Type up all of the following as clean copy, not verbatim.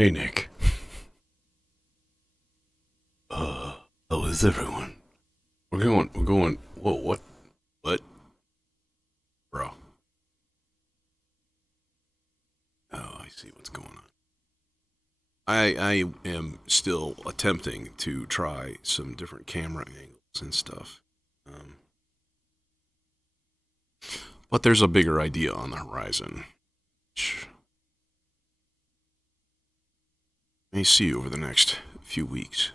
Hey, Nick. How is everyone? We're going, whoa, what, bro? Oh, I see what's going on. I am still attempting to try some different camera angles and stuff. Um, but there's a bigger idea on the horizon, which I may see over the next few weeks.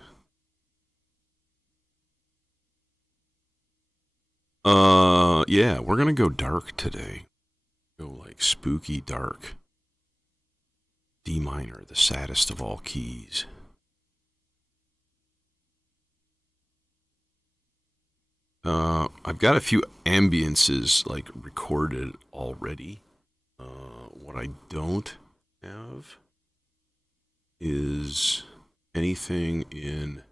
Yeah, we're gonna go dark today. Go like spooky dark. D minor, the saddest of all keys. I've got a few ambiences like recorded already. What I don't have is anything in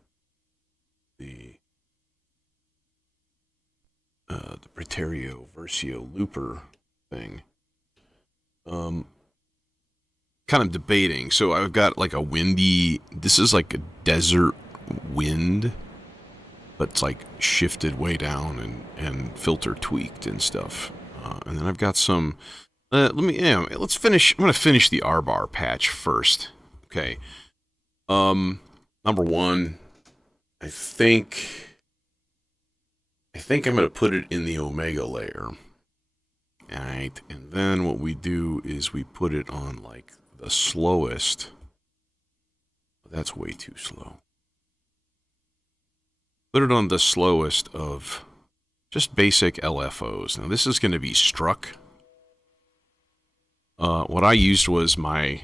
the Preterio Versio Looper thing. Kind of debating. So I've got like a windy. This is like a desert wind, but it's like shifted way down and filter tweaked and stuff. And then I've got some. Let's finish. I'm gonna finish the R bar patch first. Okay. Number one, I think I'm gonna put it in the Omega layer. Alright, and then what we do is we put it on like the slowest. That's way too slow. Put it on the slowest of just basic LFOs. Now this is going to be struck. What I used was my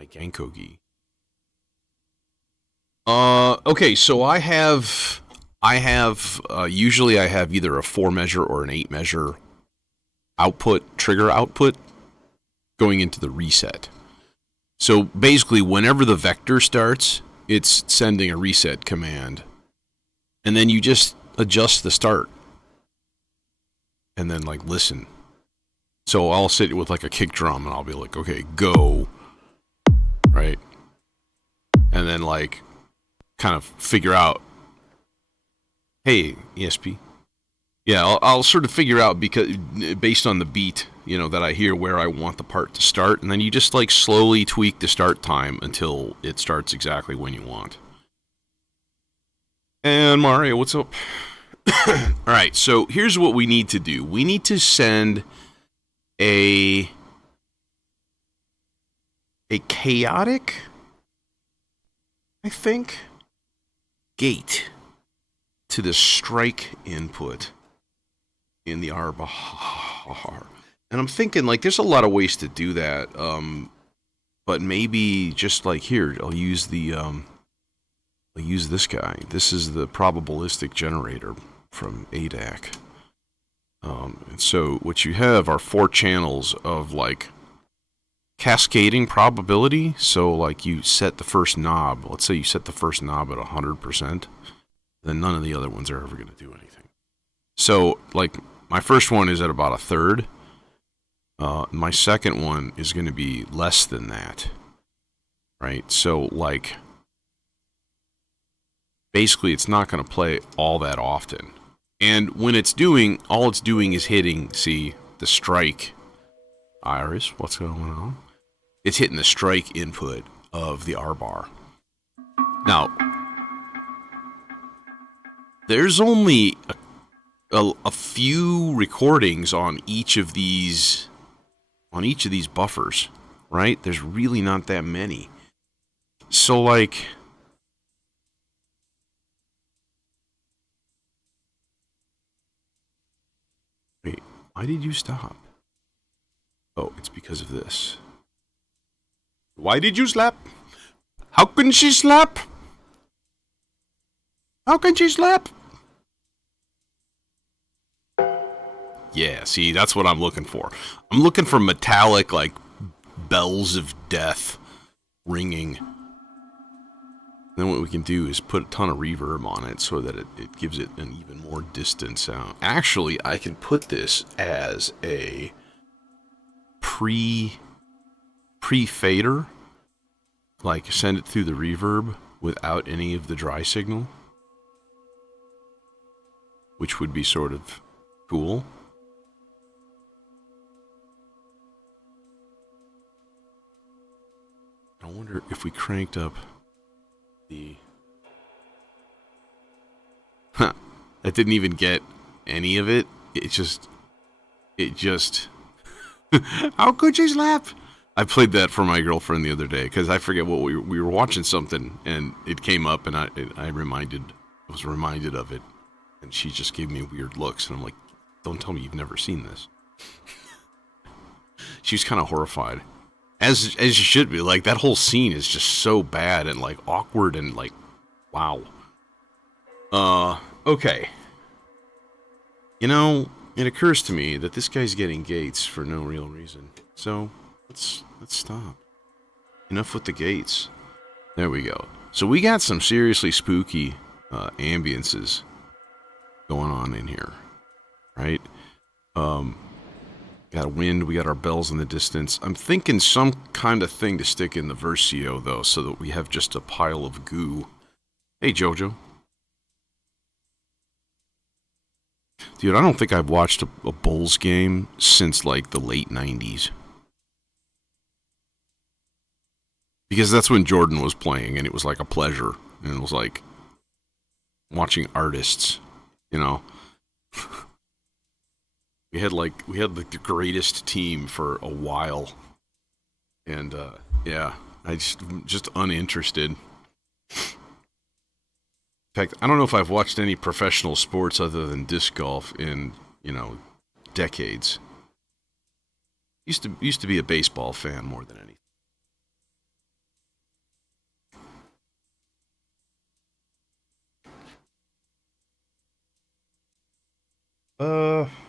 Gankogi. Okay, so usually I have either a 4 measure or an 8 measure trigger output going into the reset. So basically whenever the vector starts, it's sending a reset command. And then you just adjust the start. And then like listen. So I'll sit with like a kick drum and I'll be like, okay, go. Right? And then like kind of figure out, hey, ESP. Yeah, I'll sort of figure out because based on the beat, that I hear where I want the part to start, and then you just like slowly tweak the start time until it starts exactly when you want. And Mario, what's up? All right, so here's what we need to do. We need to send a chaotic, I think, gate to the strike input in the R bar. And I'm thinking, like, there's a lot of ways to do that. But maybe just like here, I'll use this guy. This is the probabilistic generator from ADAC. And so what you have are 4 channels of like cascading probability. So like you set the first knob. Let's say you set the first knob at 100%. Then none of the other ones are ever going to do anything. So like my first one is at about 1/3. My second one is going to be less than that, right? So like basically it's not going to play all that often. And when it's doing, all it's doing is hitting, see, the strike. Iris, what's going on? It's hitting the strike input of the R bar. Now, there's only a few recordings on each of these buffers, right? There's really not that many. So like wait, why did you stop? Oh, it's because of this. Why did you slap? How can she slap? How can she slap? Yeah, see, that's what I'm looking for. I'm looking for metallic, like, bells of death ringing. Then what we can do is put a ton of reverb on it so that it gives it an even more distant sound. Actually, I can put this as a pre-fader, like send it through the reverb without any of the dry signal, which would be sort of cool. I wonder if we cranked up the... Huh. That didn't even get any of it. It just... How could you slap? I played that for my girlfriend the other day because I forget what we were watching something and it came up and I was reminded of it, and she just gave me weird looks and I'm like, don't tell me you've never seen this. She was kind of horrified, as you should be. Like, that whole scene is just so bad and like awkward and like, wow. Okay. You know, it occurs to me that this guy's getting gates for no real reason. So, let's stop. Enough with the gates. There we go. So we got some seriously spooky ambiences going on in here. Right? Got a wind, we got our bells in the distance. I'm thinking some kind of thing to stick in the Versio, though, so that we have just a pile of goo. Hey, Jojo. Dude, I don't think I've watched a Bulls game since, like, the late 90s. Because that's when Jordan was playing, and it was like a pleasure. And it was like watching artists, you know. We had like the greatest team for a while. And, yeah, I just uninterested. In fact, I don't know if I've watched any professional sports other than disc golf in, you know, decades. Used to be a baseball fan more than anything.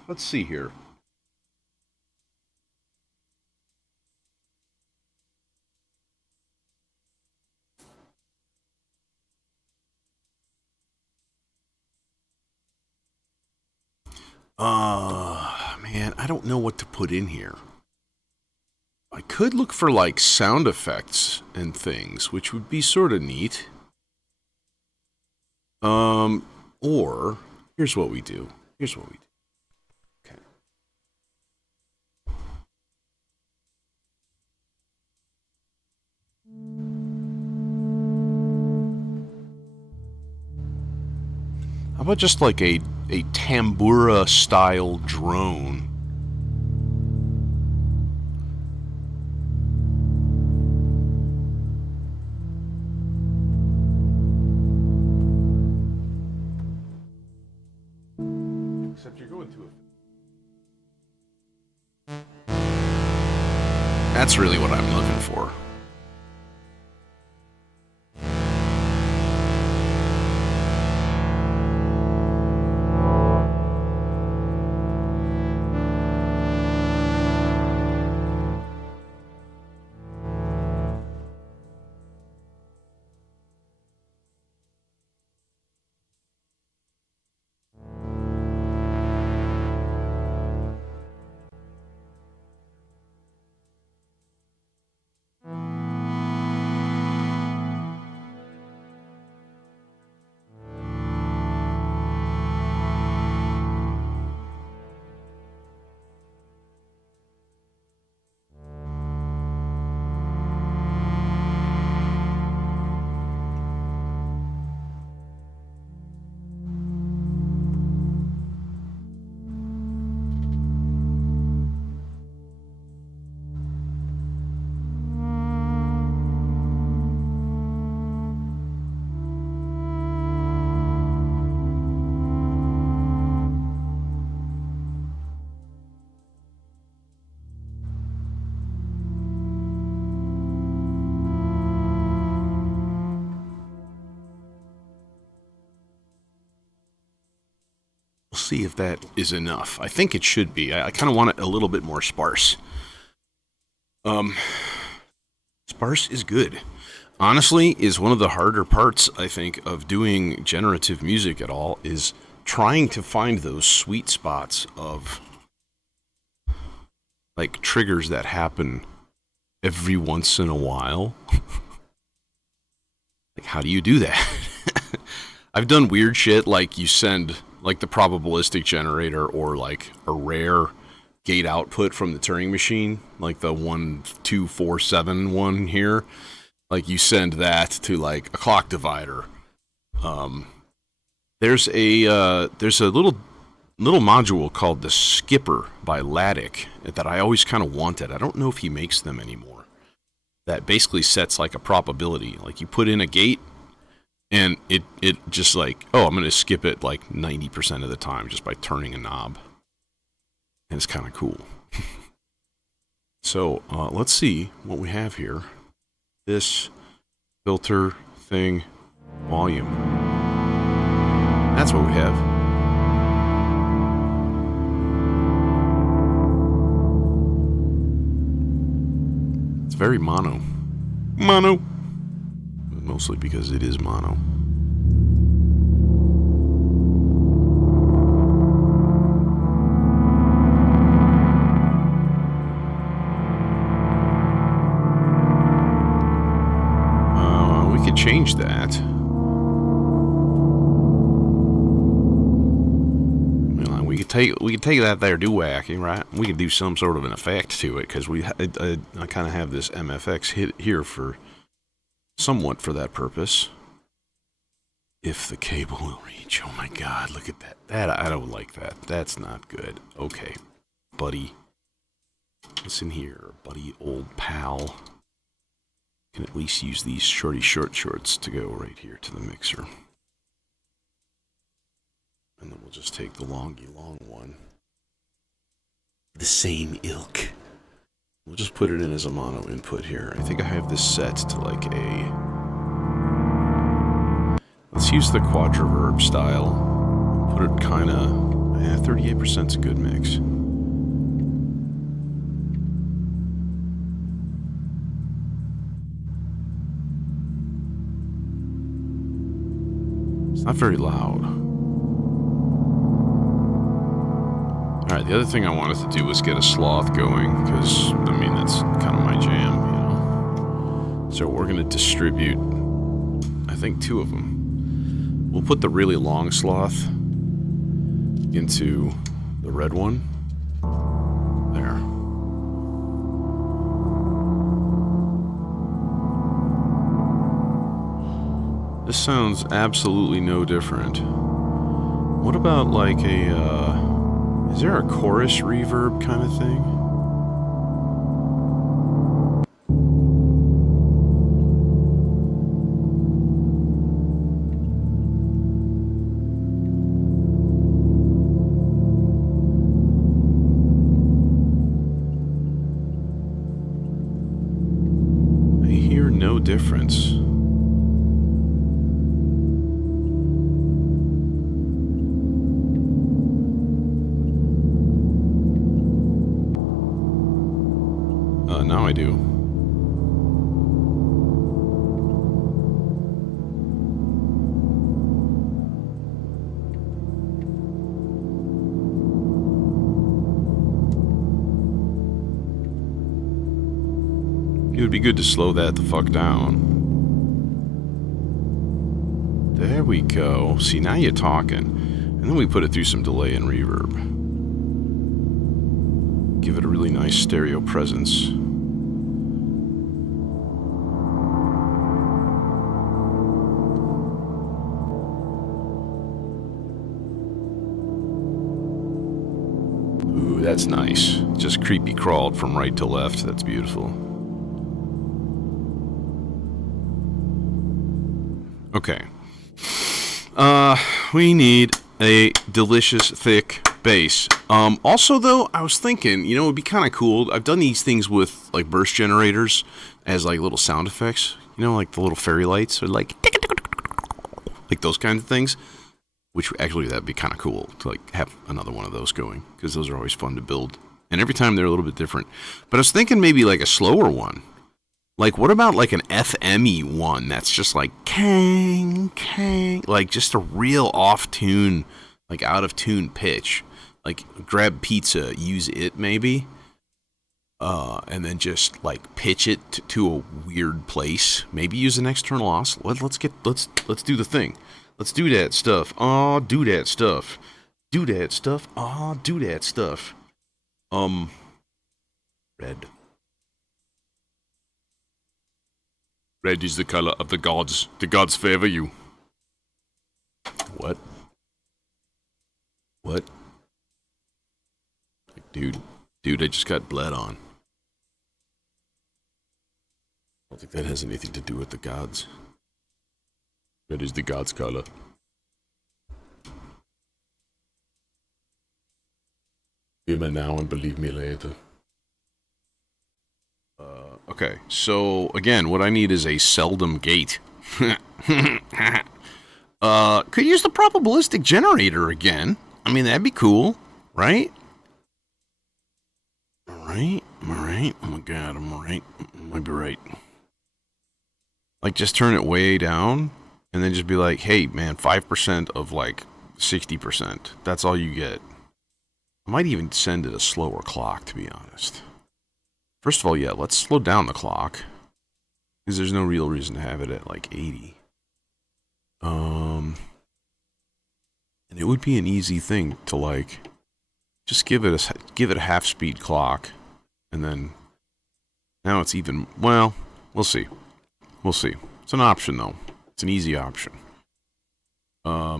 Let's see here. Man, I don't know what to put in here. I could look for, like, sound effects and things, which would be sort of neat. Or, here's what we do. Okay. How about just like a tambura style drone? Except you're going to a... That's really what I'm looking for. See if that is enough. I think it should be. I kind of want it a little bit more sparse. Sparse is good. Honestly, is one of the harder parts, I think, of doing generative music at all, is trying to find those sweet spots of, like, triggers that happen every once in a while. Like, how do you do that? I've done weird shit, like you send like the probabilistic generator or like a rare gate output from the Turing machine, like the 1247 one here. Like you send that to like a clock divider. There's a little module called the Skipper by Laddick that I always kind of wanted. I don't know if he makes them anymore. That basically sets like a probability. Like you put in a gate and it just like, oh, I'm going to skip it like 90% of the time just by turning a knob. And it's kind of cool. So let's see what we have here. This filter thing volume. That's what we have. It's very mono. Mono. Mostly because it is mono. We could change that. We could take that there doo-wacky, right? We could do some sort of an effect to it because I kind of have this MFX hit here for somewhat for that purpose. If the cable will reach. Oh my God, look at that. I don't like that. That's not good. Okay, buddy. Listen here, buddy, old pal. Can at least use these short shorts to go right here to the mixer. And then we'll just take the long one. The same ilk. We'll just put it in as a mono input here. I think I have this set to like a... Let's use the quadriverb style. Put it kind of... 38% is a good mix. It's not very loud. Alright, the other thing I wanted to do was get a sloth going, because, I mean, that's kind of my jam, you know. So we're going to distribute, I think, 2 of them. We'll put the really long sloth into the red one. There. This sounds absolutely no different. What about like a, is there a chorus reverb kind of thing? I hear no difference. Now I do. It would be good to slow that the fuck down. There we go. See, now you're talking. And then we put it through some delay and reverb. Give it a really nice stereo presence. Ooh, that's nice. Just creepy crawled from right to left. That's beautiful. Okay. We need a delicious thick bass. Also though, I was thinking, you know, it'd be kind of cool. I've done these things with like burst generators as like little sound effects. You know, like the little fairy lights or like those kinds of things. Which actually that'd be kind of cool to like have another one of those going because those are always fun to build. And every time they're a little bit different. But I was thinking maybe like a slower one. Like, what about like an FME one that's just like kang, kang, like just a real off tune, like out of tune pitch. Like grab pizza, use it maybe. and then just like pitch it to a weird place. Maybe use an external oscillator. Let's do the thing. Let's do that stuff. Oh, do that stuff. Do that stuff. Oh, do that stuff. Red. Red is the color of the gods. The gods favor you. What? What? Like, dude, I just got bled on. I don't think that has anything to do with the gods. Red is the gods' color. Hear me now and believe me later. Okay, so again, what I need is a seldom gate. Could use the probabilistic generator again. I mean, that'd be cool, right? Alright, am I right? Oh my god, I'm right. I might be right. Like, just turn it way down, and then just be like, hey, man, 5% of, like, 60%. That's all you get. I might even send it a slower clock, to be honest. First of all, yeah, let's slow down the clock. Because there's no real reason to have it at, like, 80. And it would be an easy thing to, like, just give it a half-speed clock. And then, now it's even, well, we'll see. We'll see. It's an option, though. It's an easy option. I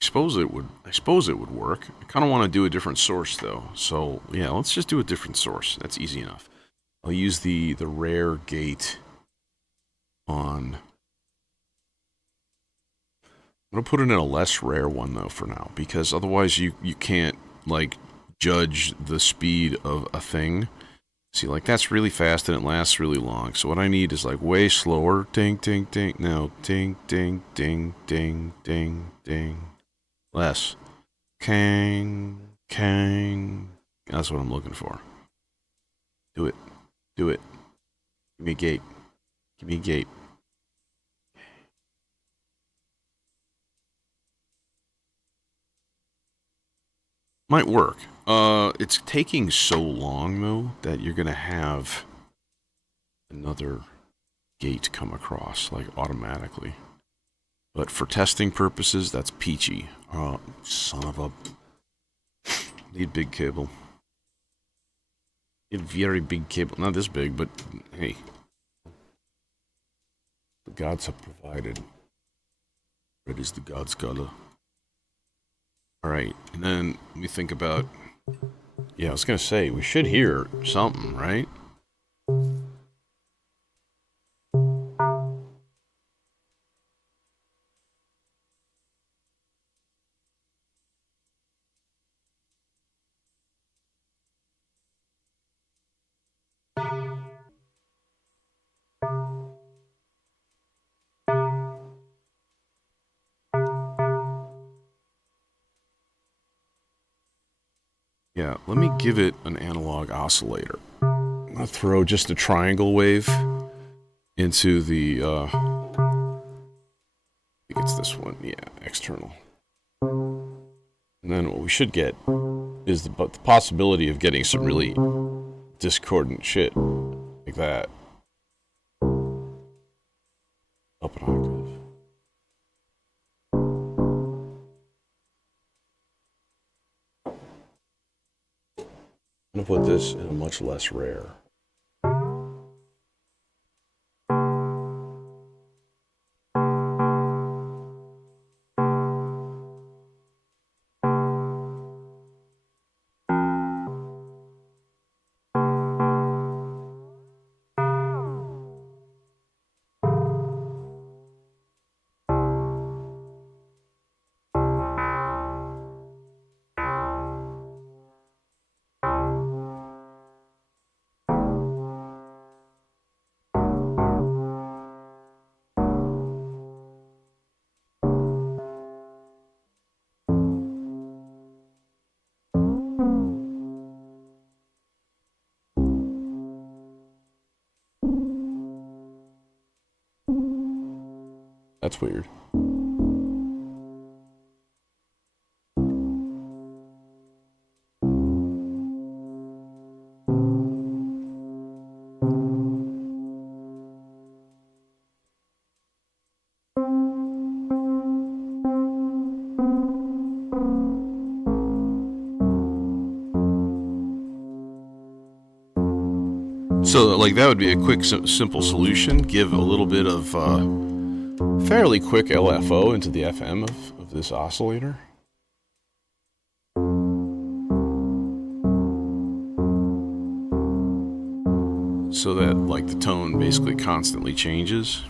suppose it would work. I kind of want to do a different source, though. So, yeah, let's just do a different source. That's easy enough. I'll use the rare gate on... I'm going to put it in a less rare one, though, for now. Because otherwise you can't, like, judge the speed of a thing. See, like, that's really fast and it lasts really long. So what I need is, like, way slower. Ding, ding, ding. No. Ding, ding, ding, ding, ding, ding. Less. Kang, kang. That's what I'm looking for. Do it. Do it. Give me a gate. Give me a gate. Might work. It's taking so long, though, that you're going to have another gate come across, like, automatically. But for testing purposes, that's peachy. Oh, son of a... Need big cable. Need very big cable. Not this big, but, hey. The gods have provided. Red is the god's color. Alright, and then we think about... Yeah, I was gonna say, we should hear something, right? Yeah, let me give it an analog oscillator. I'll throw just a triangle wave into the, I think it's this one, yeah, external. And then what we should get is the possibility of getting some really discordant shit, like that. Up an octave. I'm gonna put this in a much less rare. That's weird. So, like, that would be a quick, simple solution. Give a little bit of fairly quick LFO into the FM of this oscillator. So that, like, the tone basically constantly changes.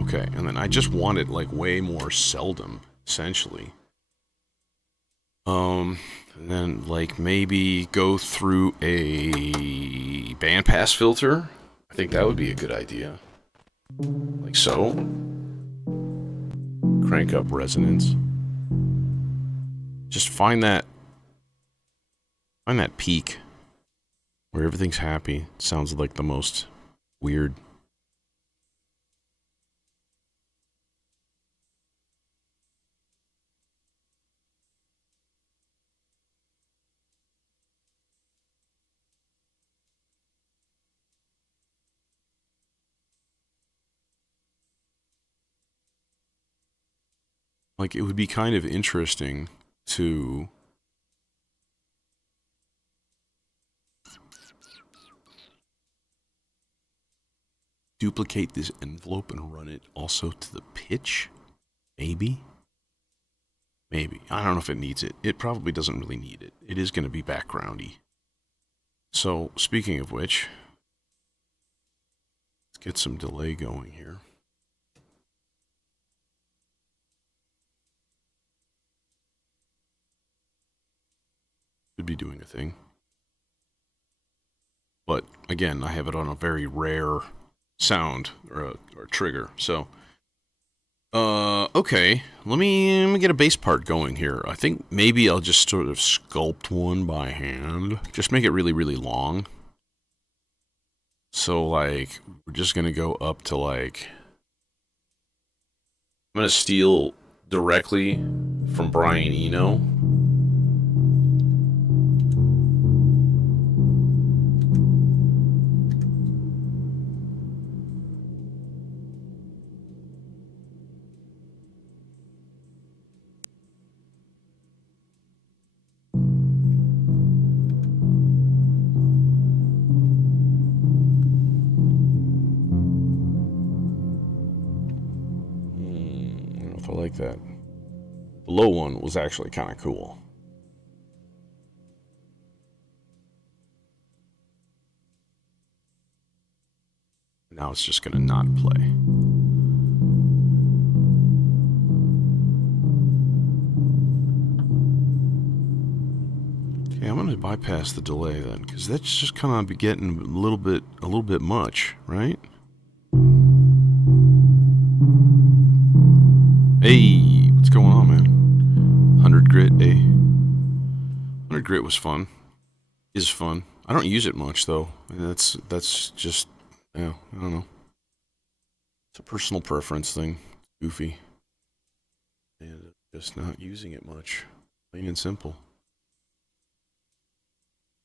Okay, and then I just want it, like, way more seldom, essentially. And then, like, maybe go through a bandpass filter. I think that would be a good idea. Like so. Crank up resonance. Just find that peak where everything's happy. It sounds like the most weird. Like, it would be kind of interesting to duplicate this envelope and run it also to the pitch. Maybe. I don't know if it needs it. It probably doesn't really need it. It is going to be backgroundy. So, speaking of which, let's get some delay going here. Should be doing a thing. But, again, I have it on a very rare sound or trigger. So, okay. Let me get a bass part going here. I think maybe I'll just sort of sculpt one by hand. Just make it really, really long. So, like, we're just going to go up to, like... I'm going to steal directly from Brian Eno. Like that. The low one was actually kind of cool. Now it's just going to not play. Okay, I'm going to bypass the delay then, because that's just kind of getting a little bit much, right? Hey, what's going on, man? 100 grit, eh? 100 grit was fun. Is fun. I don't use it much, though. That's just, yeah, I don't know. It's a personal preference thing. Goofy. And just not using it much. Plain and simple.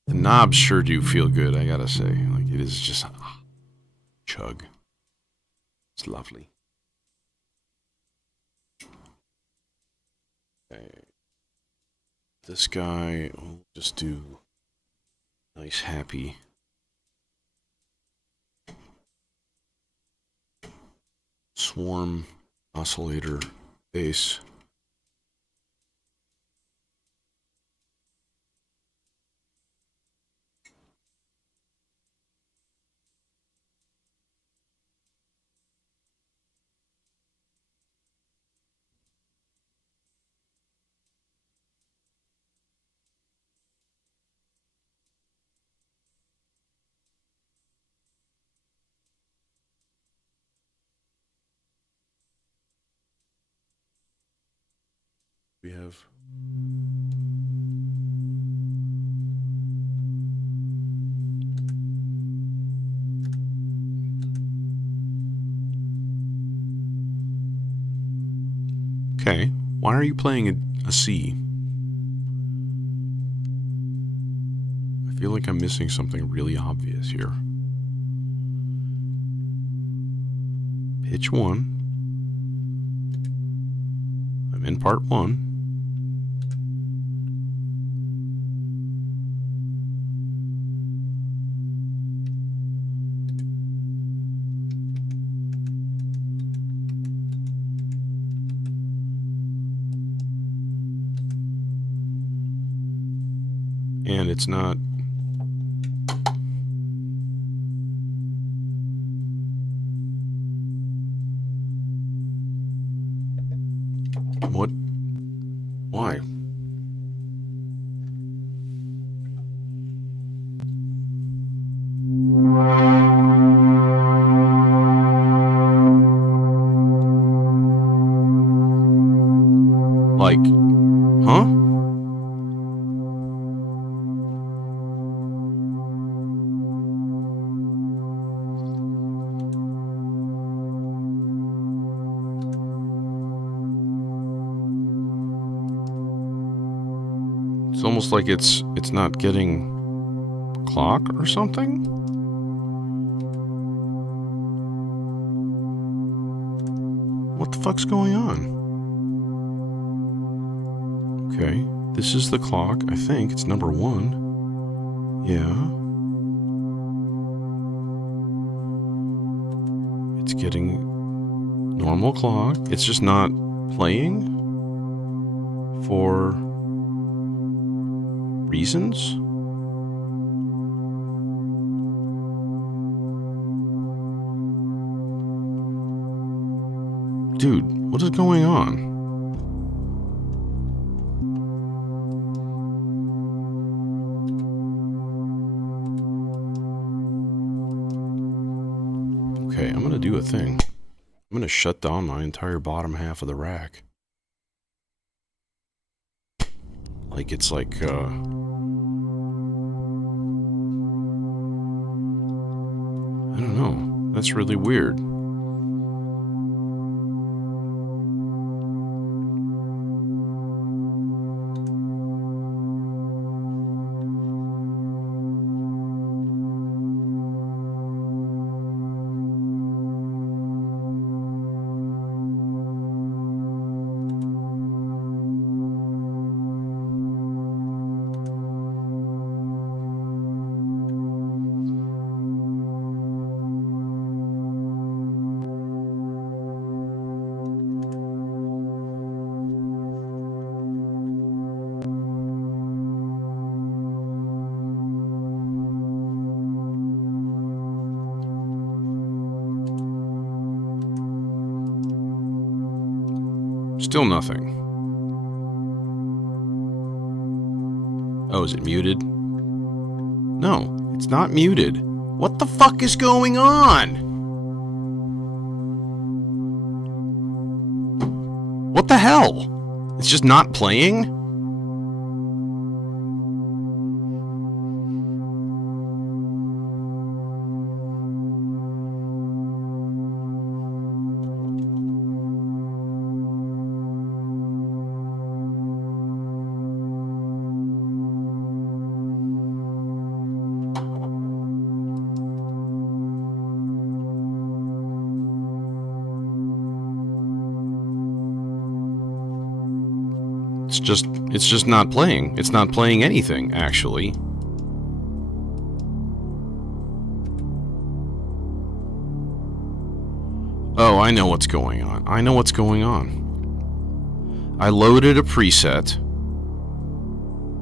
The knobs sure do feel good, I gotta say. Like, it is just... chug. It's lovely. Okay. This guy, we'll just do nice, happy. Swarm oscillator bass. We have okay. Why are you playing a C? feel like I'm missing something really obvious here. Pitch 1. I'm in part 1. And it's not... What? Why? Like, huh? It's almost like it's not getting clock or something. What the fuck's going on? Okay, this is the clock. I think it's number 1. Yeah. It's getting normal clock. It's just not playing for reasons? Dude, what is going on? Okay, I'm gonna do a thing. I'm gonna shut down my entire bottom half of the rack. Like it's like, I don't know. That's really weird. Still nothing. Oh, is it muted? No, it's not muted. What the fuck is going on? What the hell? It's just not playing? It's just not playing. It's not playing anything, actually. Oh, I know what's going on. I know what's going on. I loaded a preset,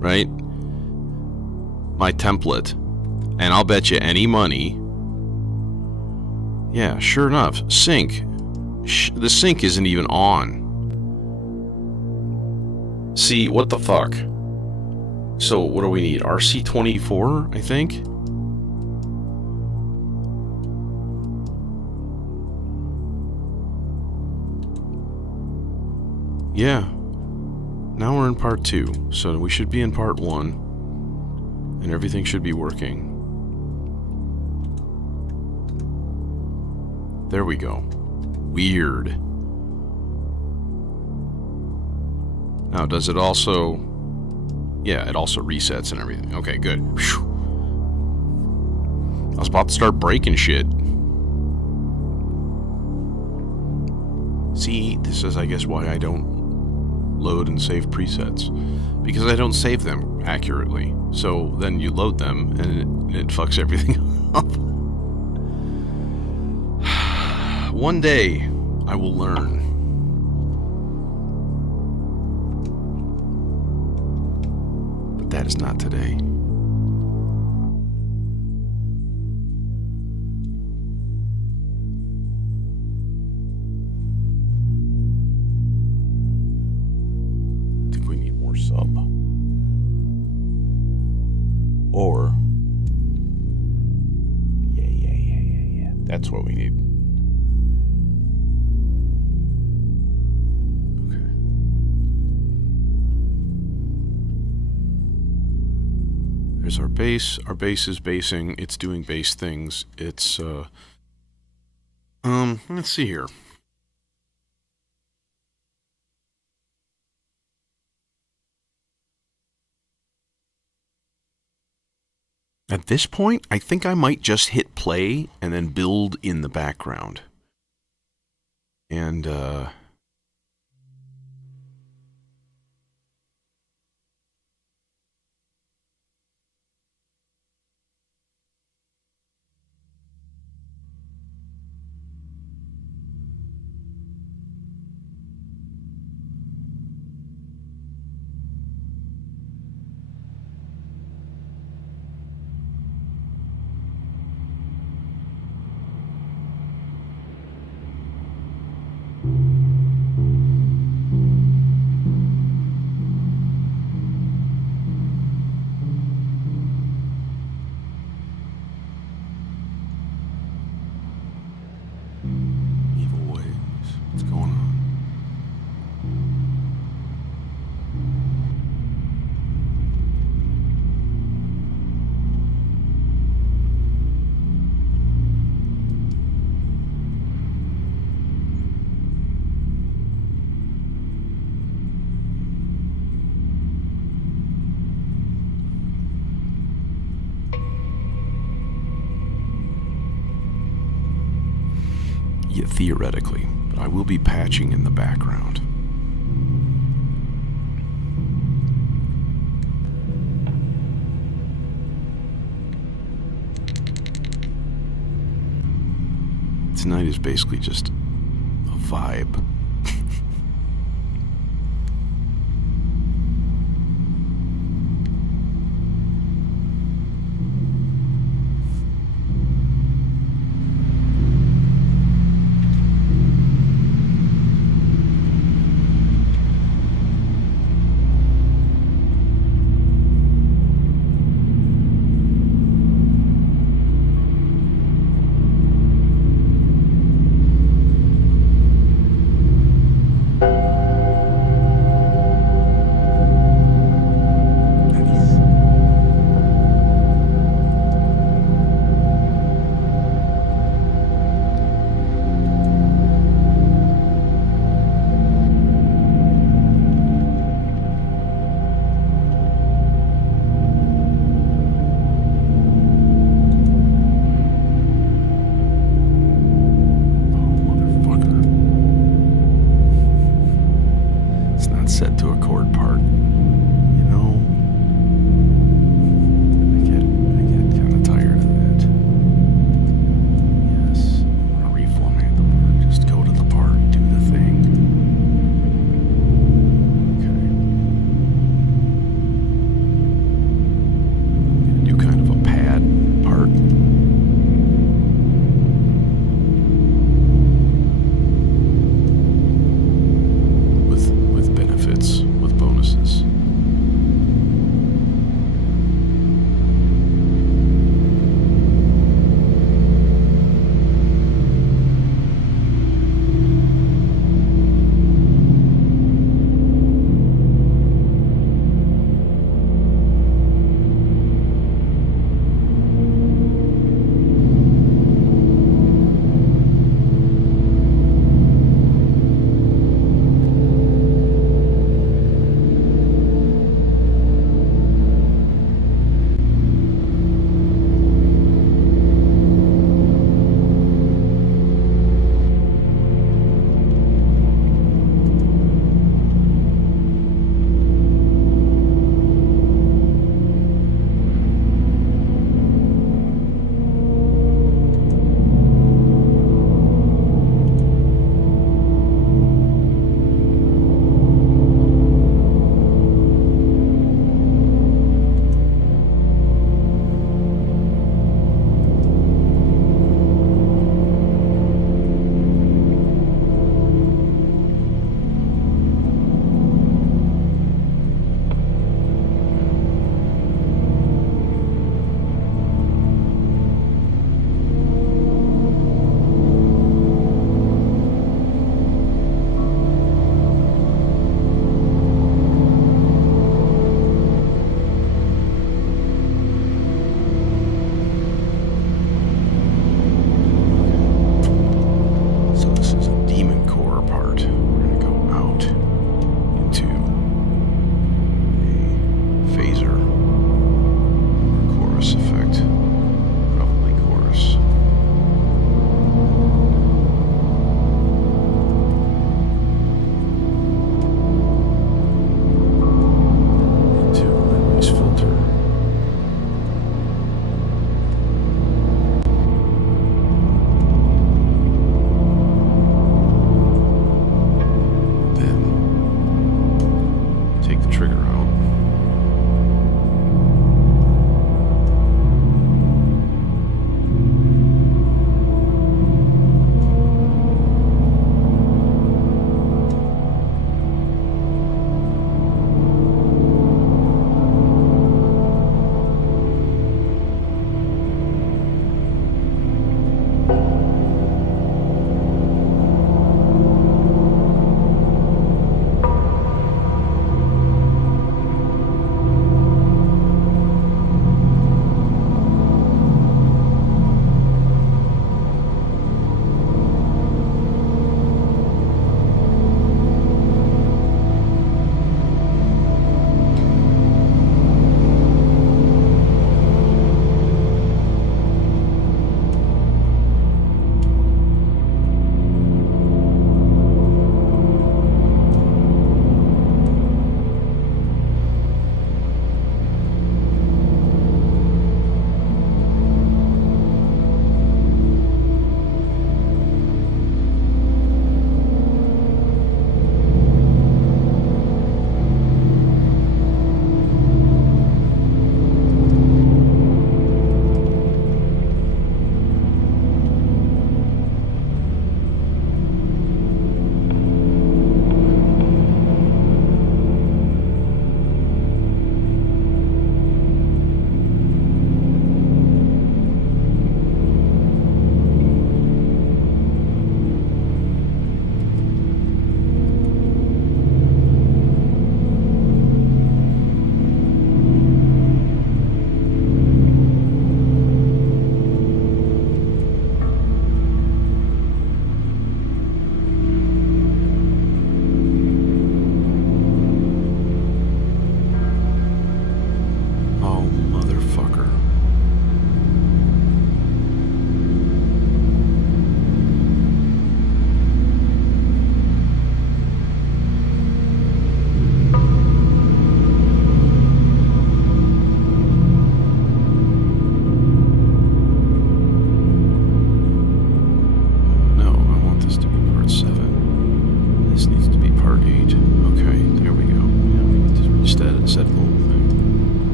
right? My template. And I'll bet you any money. Yeah, sure enough. Sync. The sync isn't even on. See, what the fuck? So, what do we need? RC24, I think? Yeah. Now we're in part 2, so we should be in part 1. And everything should be working. There we go. Weird. Now, does it also... Yeah, it also resets and everything. Okay, good. Whew. I was about to start breaking shit. See, this is, I guess, why I don't load and save presets. Because I don't save them accurately. So then you load them, and it fucks everything up. One day, I will learn. But that is not today. Sub. Or yeah. That's what we need. Okay. There's our base. Our base is basing. It's doing base things. It's let's see here. At this point, I think I might just hit play and then build in the background. And, yeah, theoretically, but I will be patching in the background. Tonight is basically just a vibe. With benefits, with bonuses.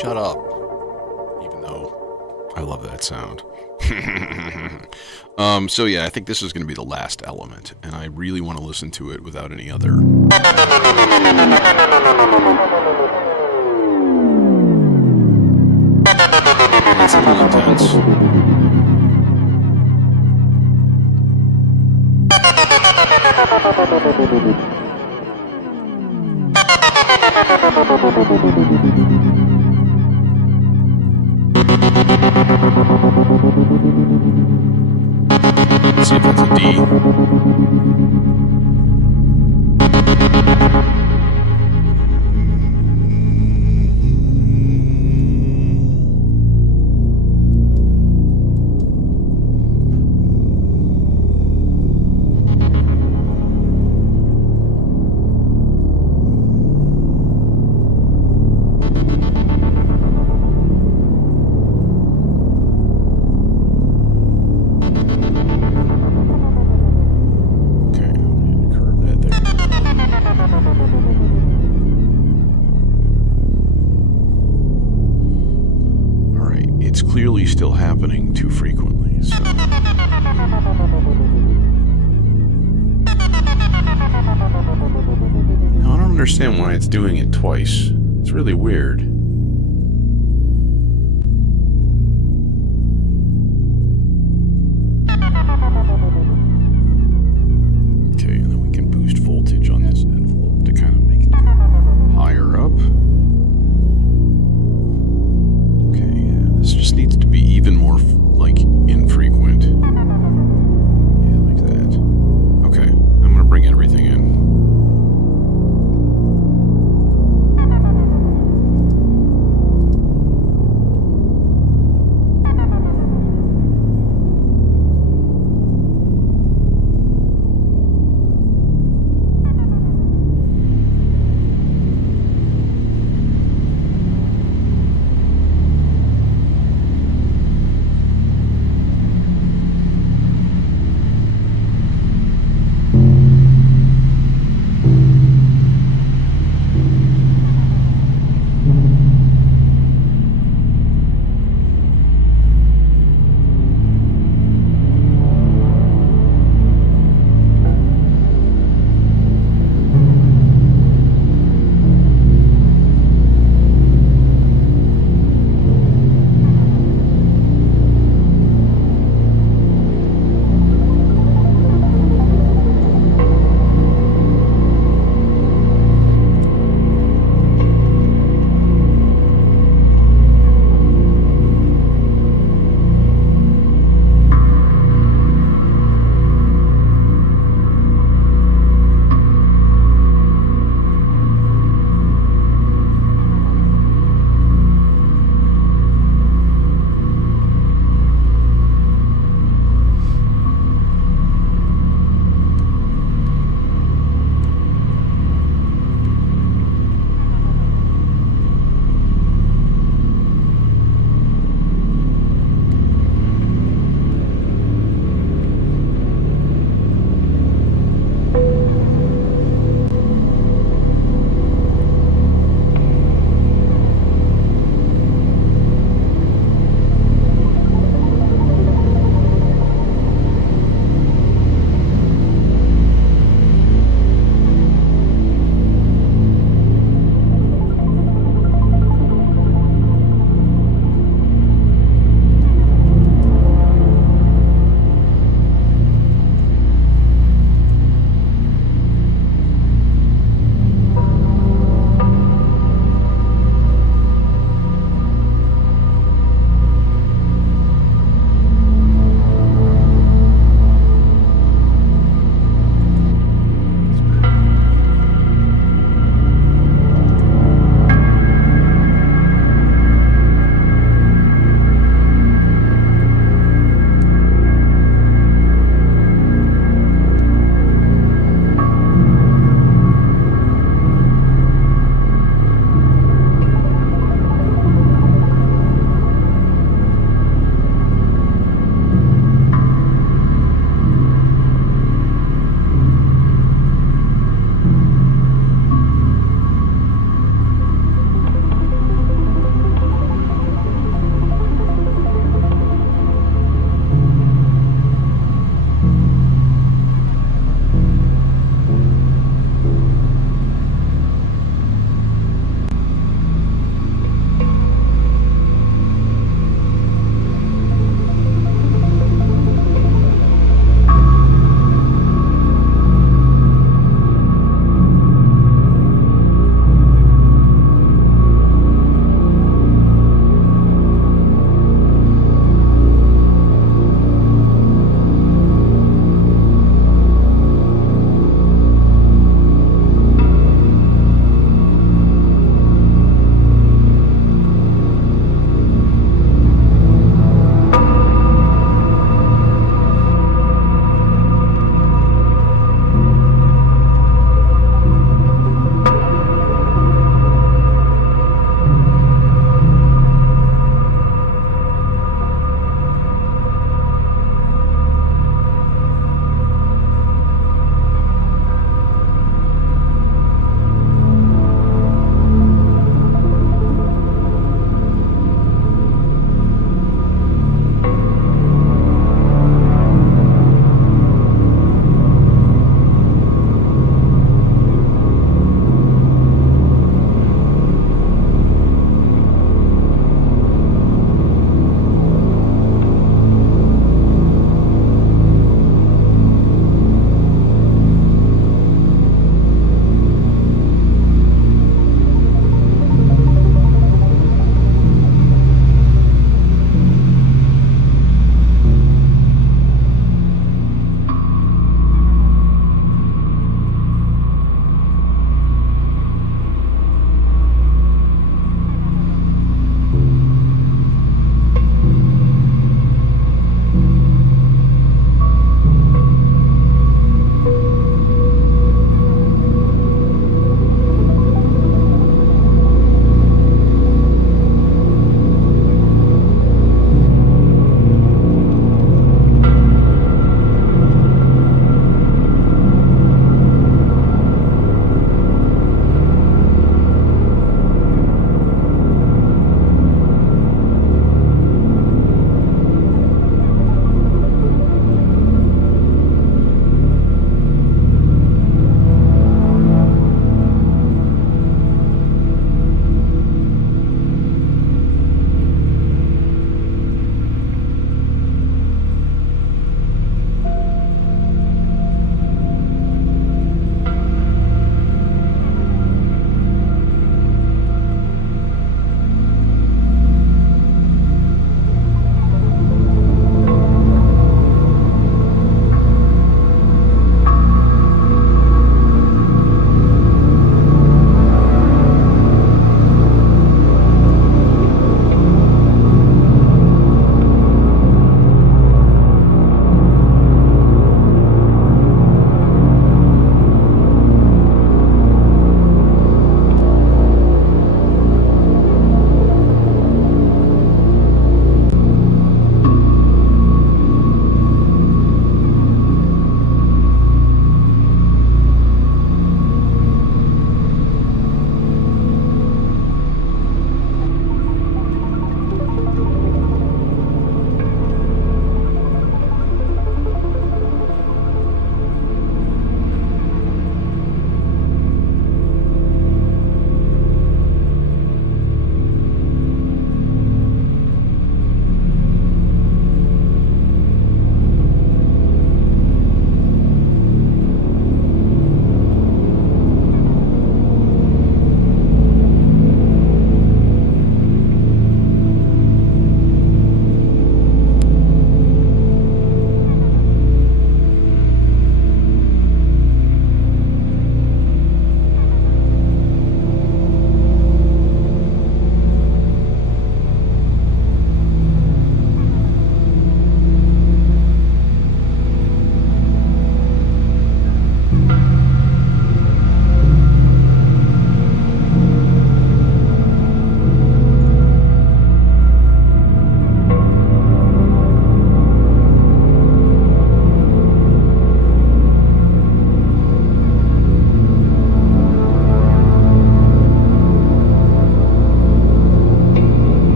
shut up. Even though I love that sound. So yeah, I think this is going to be the last element, and I really want to listen to it without any other. It's a little intense. Let's see if that's a D. Clearly still happening too frequently, so. Now, I don't understand why it's doing it twice. It's really weird.